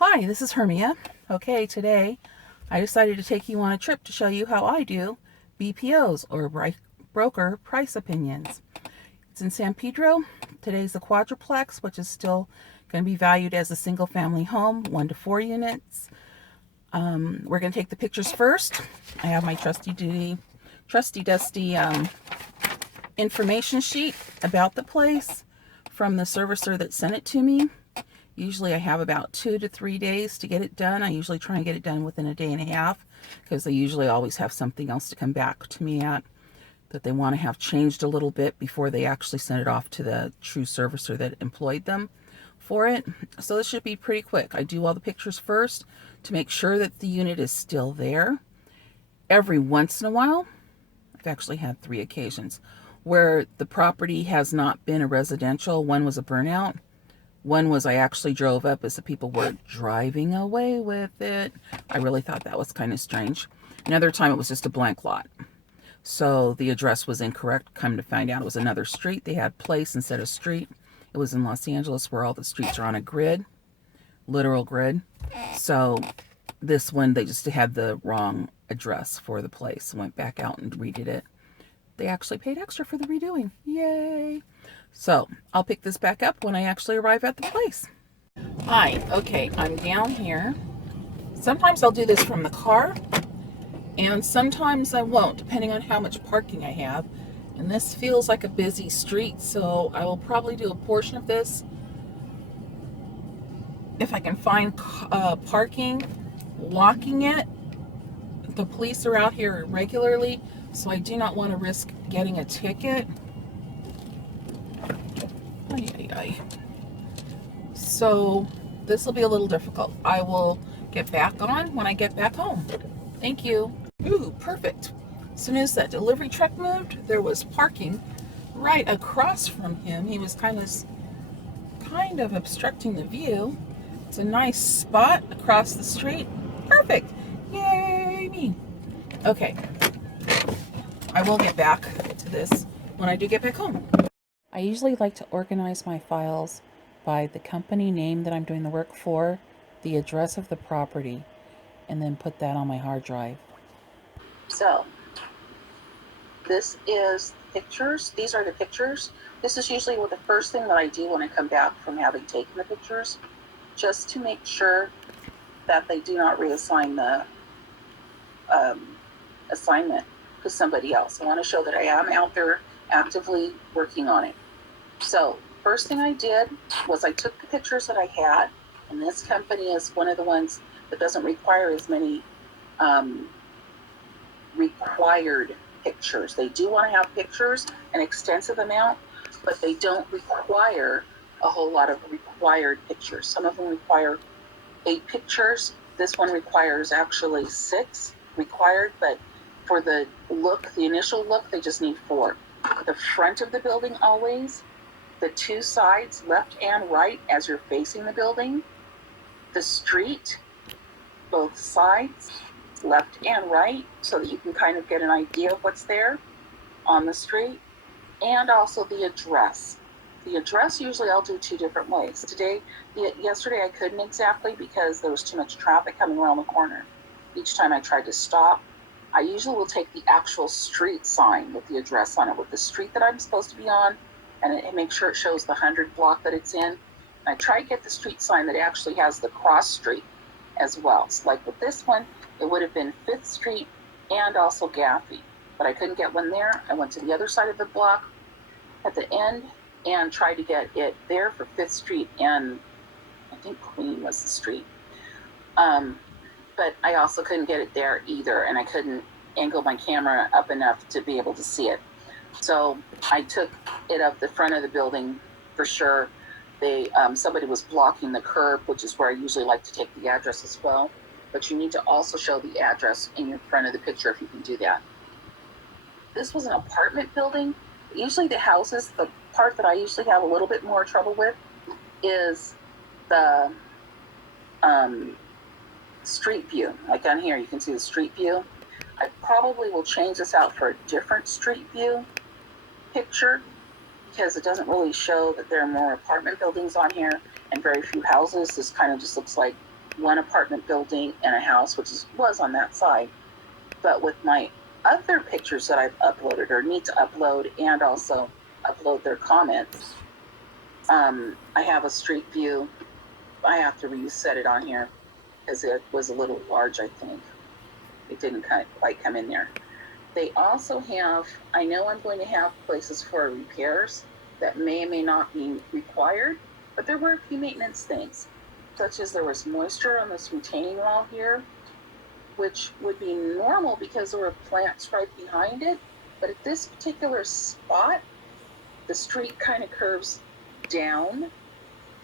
Hi, this is Hermia. Okay, today I decided to take you on a trip to show you how I do BPOs, or broker price opinions. It's in San Pedro. Today's the quadruplex, which is still going to be valued as a single family home, 1 to 4 units. We're going to take the pictures first. I have my trusty dusty information sheet about the place from the servicer that sent it to me. Usually I have about 2 to 3 days to get it done. I usually try and get it done within a day and a half because they usually always have something else to come back to me at that they want to have changed a little bit before they actually send it off to the true servicer that employed them for it. So this should be pretty quick. I do all the pictures first to make sure that the unit is still there. Every once in a while, I've actually had 3 occasions where the property has not been a residential. One was a burnout. One was I actually drove up as the people were driving away with it. I really thought that was kind of strange. Another time it was just a blank lot. So the address was incorrect. Come to find out it was another street. They had place instead of street. It was in Los Angeles where all the streets are on a grid, literal grid. So this one, they just had the wrong address for the place. Went back out and redid it. They actually paid extra for the redoing. Yay! So I'll pick this back up when I actually arrive at the place. Hi, okay, I'm down here. Sometimes I'll do this from the car, and sometimes I won't, depending on how much parking I have. And this feels like a busy street, so I will probably do a portion of this if I can find parking, walking it. The police are out here regularly, so I do not want to risk getting a ticket. Ay, ay, ay. So this will be a little difficult. I will get back on when I get back home. Thank you. Ooh, perfect. As soon as that delivery truck moved, there was parking right across from him. He was kind of obstructing the view. It's a nice spot across the street. Perfect. Yay me. Okay. I will get back to this when I do get back home. I usually like to organize my files by the company name that I'm doing the work for, the address of the property, and then put that on my hard drive. So, this is pictures. These are the pictures. This is usually the first thing that I do when I come back from having taken the pictures, just to make sure that they do not reassign the assignment to somebody else. I want to show that I am out there actively working on it. So first thing I did was I took the pictures that I had, and this company is one of the ones that doesn't require as many required pictures. They do want to have pictures, an extensive amount, but they don't require a whole lot of required pictures. Some of them require 8 pictures. This one requires actually 6 required, but for the look, the initial look, they just need 4. The front of the building always, the 2 sides, left and right as you're facing the building, the street, both sides, left and right, so that you can kind of get an idea of what's there on the street, and also the address. The address usually I'll do 2 different ways. Yesterday I couldn't exactly because there was too much traffic coming around the corner. Each time I tried to stop, I usually will take the actual street sign with the address on it, with the street that I'm supposed to be on, and make sure it shows the 100 block that it's in. And I try to get the street sign that actually has the cross street as well. So like with this one, it would have been 5th Street and also Gaffey, but I couldn't get one there. I went to the other side of the block at the end and tried to get it there for 5th Street, and I think Queen was the street. But I also couldn't get it there either, and I couldn't angle my camera up enough to be able to see it. So I took it up the front of the building for sure. Somebody was blocking the curb, which is where I usually like to take the address as well. But you need to also show the address in your front of the picture if you can do that. This was an apartment building. Usually the houses, the part that I usually have a little bit more trouble with is the street view. Like down here, you can see the street view. I probably will change this out for a different street view picture because it doesn't really show that there are more apartment buildings on here and very few houses. This kind of just looks like one apartment building and a house, which was on that side. But with my other pictures that I've uploaded or need to upload and also upload their comments, I have a street view. I have to reset it on here because it was a little large, I think. It didn't quite come in there. They also have, I know I'm going to have places for repairs that may or may not be required, but there were a few maintenance things, such as there was moisture on this retaining wall here, which would be normal because there were plants right behind it. But at this particular spot, the street kind of curves down,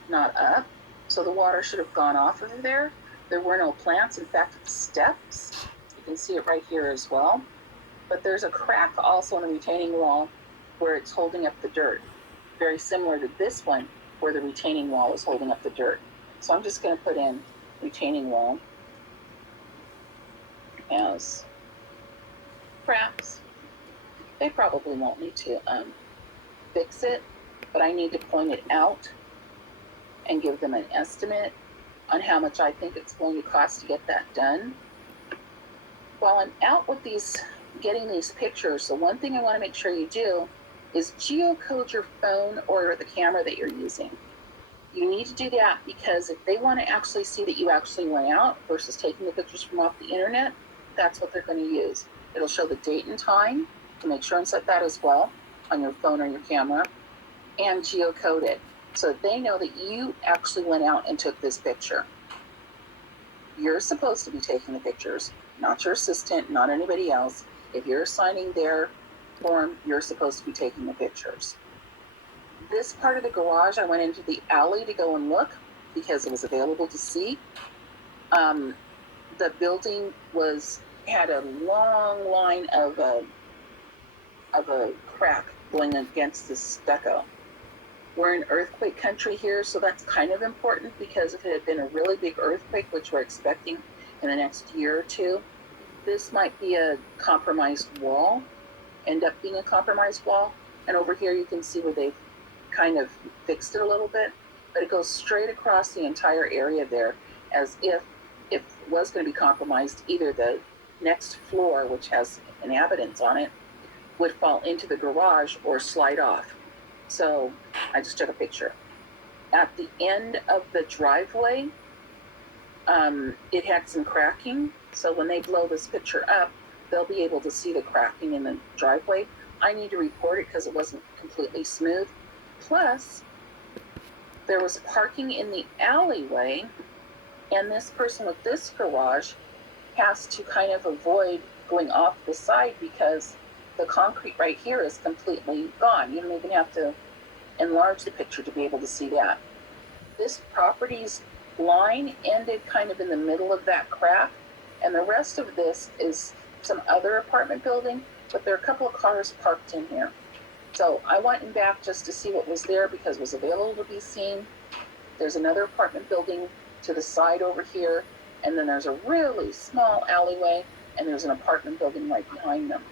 not up. So the water should have gone off of there. There were no plants. In fact, the steps, you can see it right here as well. But there's a crack also in the retaining wall where it's holding up the dirt. Very similar to this one where the retaining wall is holding up the dirt. So I'm just going to put in retaining wall as cracks. They probably won't need to fix it, but I need to point it out and give them an estimate on how much I think it's going to cost to get that done. While I'm out with getting these pictures, the one thing I want to make sure you do is geocode your phone or the camera that you're using. You need to do that because if they want to actually see that you actually went out versus taking the pictures from off the internet, that's what they're going to use. It'll show the date and time, to make sure and set that as well on your phone or your camera, and geocode it so that they know that you actually went out and took this picture. You're supposed to be taking the pictures, not your assistant, not anybody else. If you're signing their form, you're supposed to be taking the pictures. This part of the garage, I went into the alley to go and look because it was available to see. The building had a long line of a crack going against the stucco. We're in earthquake country here, so that's kind of important because if it had been a really big earthquake, which we're expecting in the next year or two, this might be a compromised wall, end up being a compromised wall. And over here you can see where they've kind of fixed it a little bit, but it goes straight across the entire area there as if it was going to be compromised. Either the next floor, which has inhabitants on it, would fall into the garage or slide off. So I just took a picture. At the end of the driveway, it had some cracking. So when they blow this picture up, they'll be able to see the cracking in the driveway. I need to report it because it wasn't completely smooth. Plus, there was parking in the alleyway, and this person with this garage has to kind of avoid going off the side because the concrete right here is completely gone. You don't even have to enlarge the picture to be able to see that. This property's line ended kind of in the middle of that crack, and the rest of this is some other apartment building, but there are a couple of cars parked in here. So I went in back just to see what was there because it was available to be seen. There's another apartment building to the side over here, and then there's a really small alleyway, and there's an apartment building right behind them.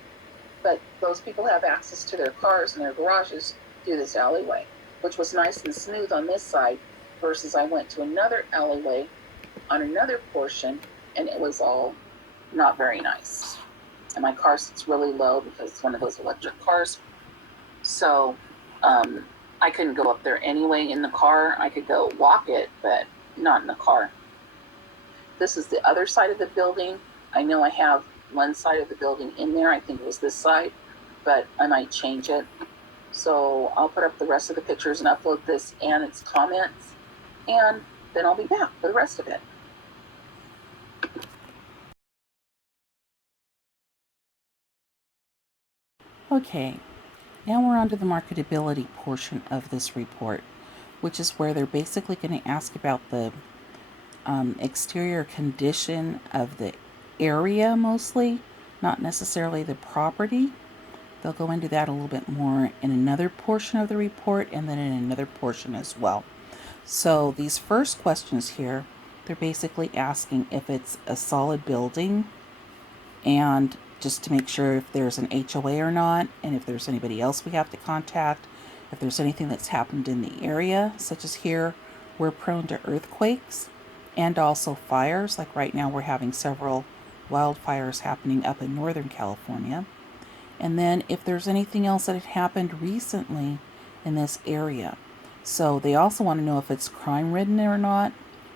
But those people have access to their cars and their garages through this alleyway, which was nice and smooth on this side, versus I went to another alleyway on another portion, and it was all not very nice. And my car sits really low because it's one of those electric cars. So I couldn't go up there anyway in the car. I could go walk it, but not in the car. This is the other side of the building. I know I have one side of the building in there. I think it was this side, but I might change it. So I'll put up the rest of the pictures and upload this and its comments, and then I'll be back for the rest of it. Okay, now we're on to the marketability portion of this report, which is where they're basically going to ask about the exterior condition of the area mostly, not necessarily the property. They'll go into that a little bit more in another portion of the report and then in another portion as well. So these first questions here, they're basically asking if it's a solid building and just to make sure if there's an HOA or not, and if there's anybody else we have to contact, if there's anything that's happened in the area, such as here, we're prone to earthquakes, and also fires. Like right now, we're having several wildfires happening up in Northern California. And then if there's anything else that had happened recently in this area. So they also want to know if it's crime ridden or not,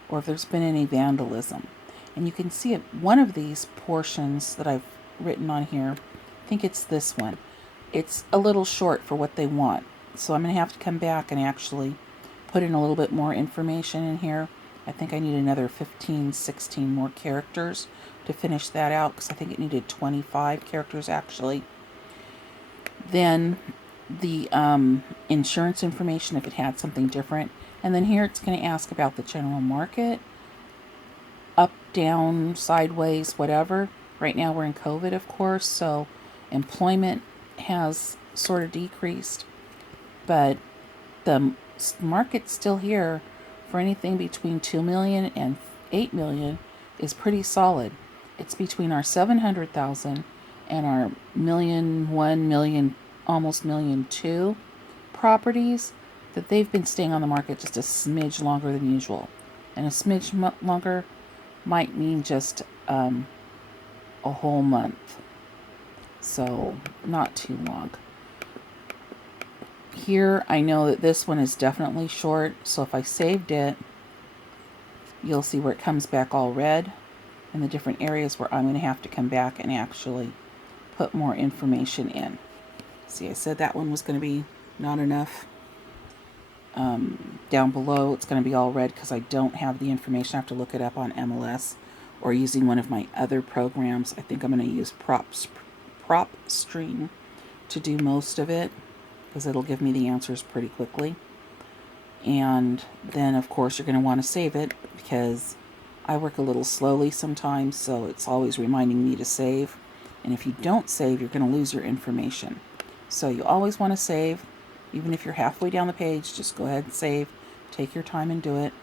or if there's been any vandalism. And you can see it, one of these portions that I've written on here, I think it's this one. It's a little short for what they want. So I'm going to have to come back and actually put in a little bit more information in here. I think I need another 15, 16 more characters to finish that out, because I think it needed 25 characters actually. Then the insurance information, if it had something different. And then here it's going to ask about the general market, up, down, sideways, whatever. Right now we're in COVID, of course, so employment has sort of decreased, but the market's still here for anything between 2 million and 8 million is pretty solid. It's between our 700,000 and our million, 1 million, almost million 2 properties that they've been staying on the market just a smidge longer than usual. And a smidge longer might mean just a whole month. So not too long. Here I know that this one is definitely short, so if I saved it, you'll see where it comes back all red in the different areas where I'm going to have to come back and actually put more information in. See, I said that one was going to be not enough. Down below it's going to be all red because I don't have the information. I have to look it up on MLS or using one of my other programs. I think I'm going to use PropStream to do most of it, because it'll give me the answers pretty quickly. And then of course you're going to want to save it, because I work a little slowly sometimes, so it's always reminding me to save. And if you don't save, you're going to lose your information. So you always want to save. Even if you're halfway down the page, just go ahead and save. Take your time and do it.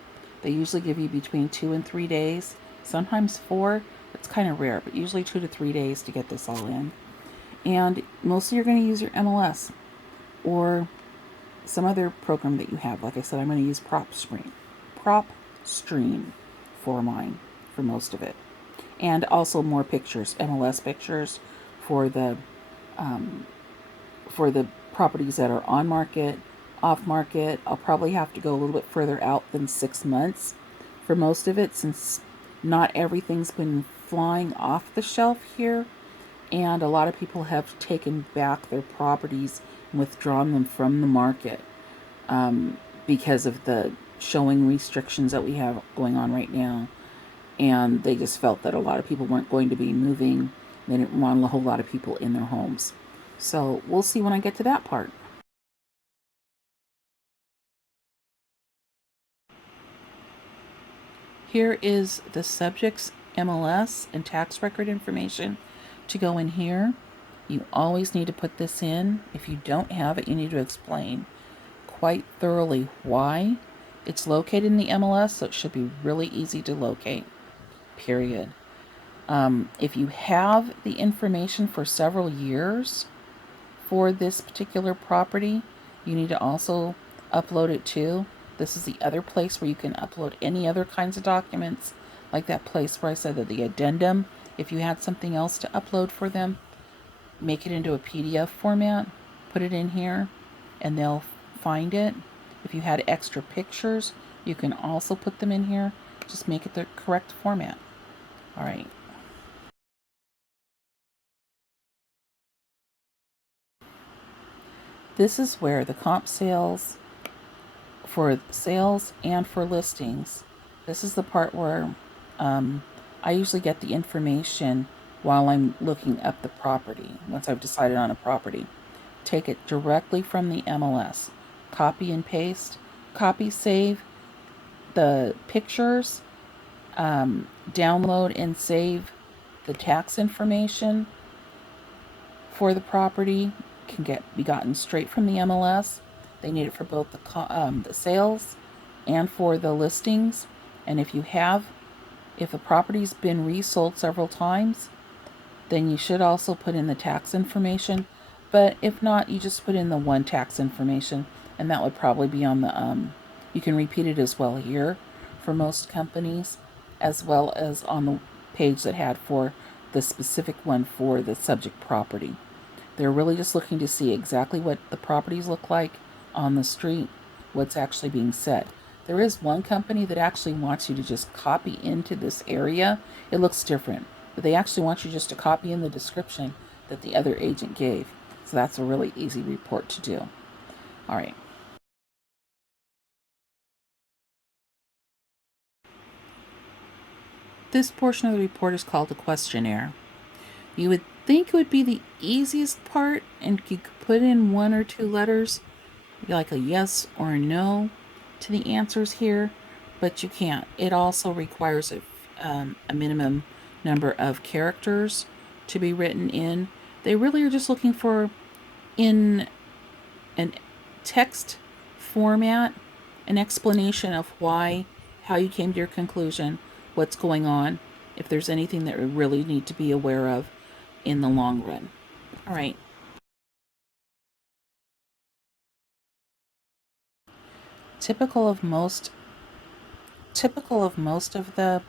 They usually give you between 2 and 3 days, sometimes 4. It's kind of rare, but usually 2 to 3 days to get this all in. And mostly you're going to use your MLS or some other program that you have. Like I said, I'm going to use PropStream for mine, for most of it. And also more pictures, MLS pictures for the properties that are on market, off market. I'll probably have to go a little bit further out than 6 months for most of it, since not everything's been flying off the shelf here, and a lot of people have taken back their properties and withdrawn them from the market because of the showing restrictions that we have going on right now. And they just felt that a lot of people weren't going to be moving. They didn't want a whole lot of people in their homes. So we'll see when I get to that part. Here is the subject's MLS and tax record information to go in here. You always need to put this in. If you don't have it, you need to explain quite thoroughly why. It's located in the MLS, so it should be really easy to locate, period. If you have the information for several years for this particular property, you need to also upload it too. This is the other place where you can upload any other kinds of documents, like that place where I said that the addendum, if you had something else to upload for them, make it into a PDF format, put it in here, and they'll find it. If you had extra pictures, you can also put them in here. Just make it the correct format. All right. This is where the comp sales, for sales and for listings, this is the part where I usually get the information while I'm looking up the property. Once I've decided on a property, take it directly from the MLS, copy and paste, copy, save the pictures, download and save the tax information for the property. Can be gotten straight from the MLS. They need it for both the sales and for the listings. And if the property's been resold several times, then you should also put in the tax information. But if not, you just put in the one tax information, and that would probably be on the, you can repeat it as well here for most companies. as well as on the page that had for the specific one for the subject property. They're really just looking to see exactly what the properties look like on the street, what's actually being said. There is one company that actually wants you to just copy into this area. It looks different, but they actually want you just to copy in the description that the other agent gave. So that's a really easy report to do. All right. This portion of the report is called the questionnaire. You would think it would be the easiest part, and you could put in 1 or 2 letters, like a yes or a no, to the answers here, but you can't. It also requires a minimum number of characters to be written in. They really are just looking for, in an text format, an explanation of why, how you came to your conclusion, what's going on, if there's anything that we really need to be aware of in the long run. All right. Typical of most of the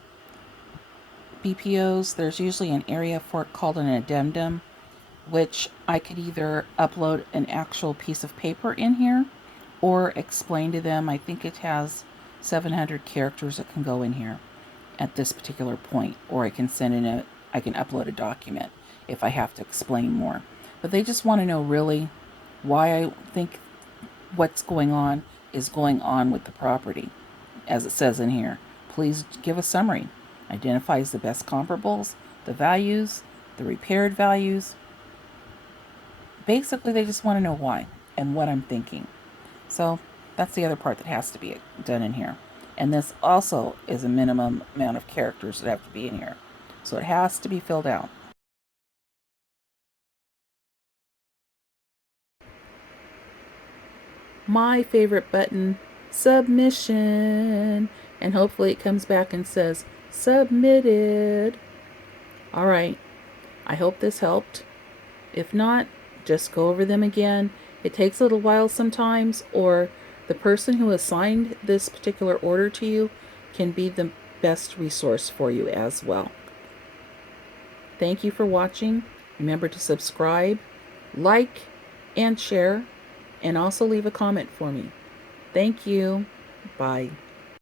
BPOs, there's usually an area for it called an addendum, which I could either upload an actual piece of paper in here or explain to them. I think it has 700 characters that can go in here at this particular point, or I can upload a document if I have to explain more. But they just want to know really why I think what's going on is going on with the property. As it says in here, please give a summary. Identifies the best comparables, the values, the repaired values. Basically, they just want to know why and what I'm thinking. So that's the other part that has to be done in here. And this also is a minimum amount of characters that have to be in here. So it has to be filled out. My favorite button, submission. And hopefully it comes back and says submitted. All right. I hope this helped. If not, just go over them again. It takes a little while sometimes, or the person who assigned this particular order to you can be the best resource for you as well. Thank you for watching. Remember to subscribe, like, and share, and also leave a comment for me. Thank you. Bye.